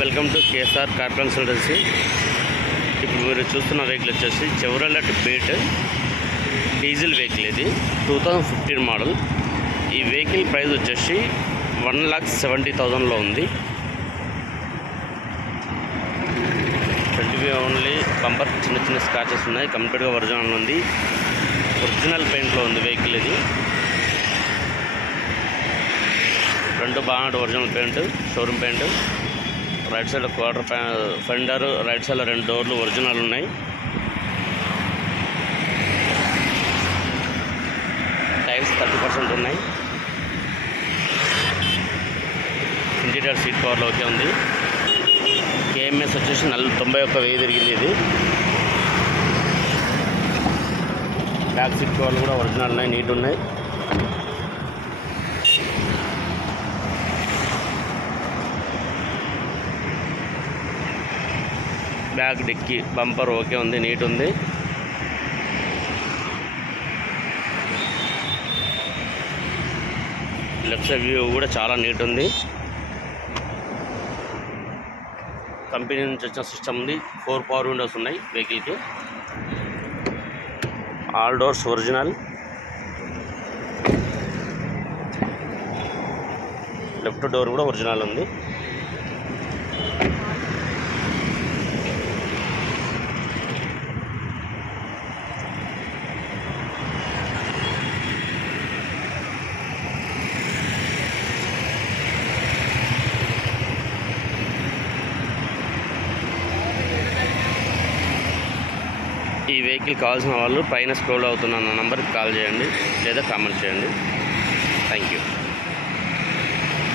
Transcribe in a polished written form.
Welcome to KSR car consultancy. ఇప్పుడు మీరు చూస్తున్న వెహికల్ వచ్చేసి చెవ్రోలెట్ బీట్ డీజిల్ వెహికల్. ఇది 2015 మోడల్. ఈ వెహికల్ ప్రైస్ వచ్చేసి 1,70,000లో ఉంది. 20 ఓన్లీ. బంపర్ చిన్న చిన్న స్క్రాచెస్ ఉన్నాయి. కంప్లీట్గా ఒరిజినల్ ఉంది. ఒరిజినల్ పెయింట్లో ఉంది వెహికల్. ఇది రెండు బాగా original paint, showroom paint. Right side quarter fender, right side 2 డోర్లు ఒరిజినల్ ఉన్నాయి. టైర్స్ 30% ఉన్నాయి. ఇంటీరియర్ సీట్ కవర్లో ఓకే ఉంది. కేఎంఎస్ వచ్చేసి 91,000 తిరిగింది. ఇది బ్యాక్ సీట్ కవర్లు కూడా ఒరిజినల్ ఉన్నాయి, నీట్ ఉన్నాయి. బ్యాక్ డిక్కీ బంపర్ ఓకే ఉంది, నీట్ ఉంది. లెఫ్ట్ సైడ్ వ్యూ కూడా చాలా నీట్ ఉంది. కంపెనీ నుంచి వచ్చిన సిస్టమ్ ఉంది. 4 పవర్ విండోస్ ఉన్నాయి వెహికల్కి. All doors original. Left door కూడా ఒరిజినల్ ఉంది. ఈ వెహికల్ కావాల్సిన వాళ్ళు పైన స్క్రోల్ అవుతున్న నంబర్కి కాల్ చేయండి లేదా కామెంట్ చేయండి. Thank you.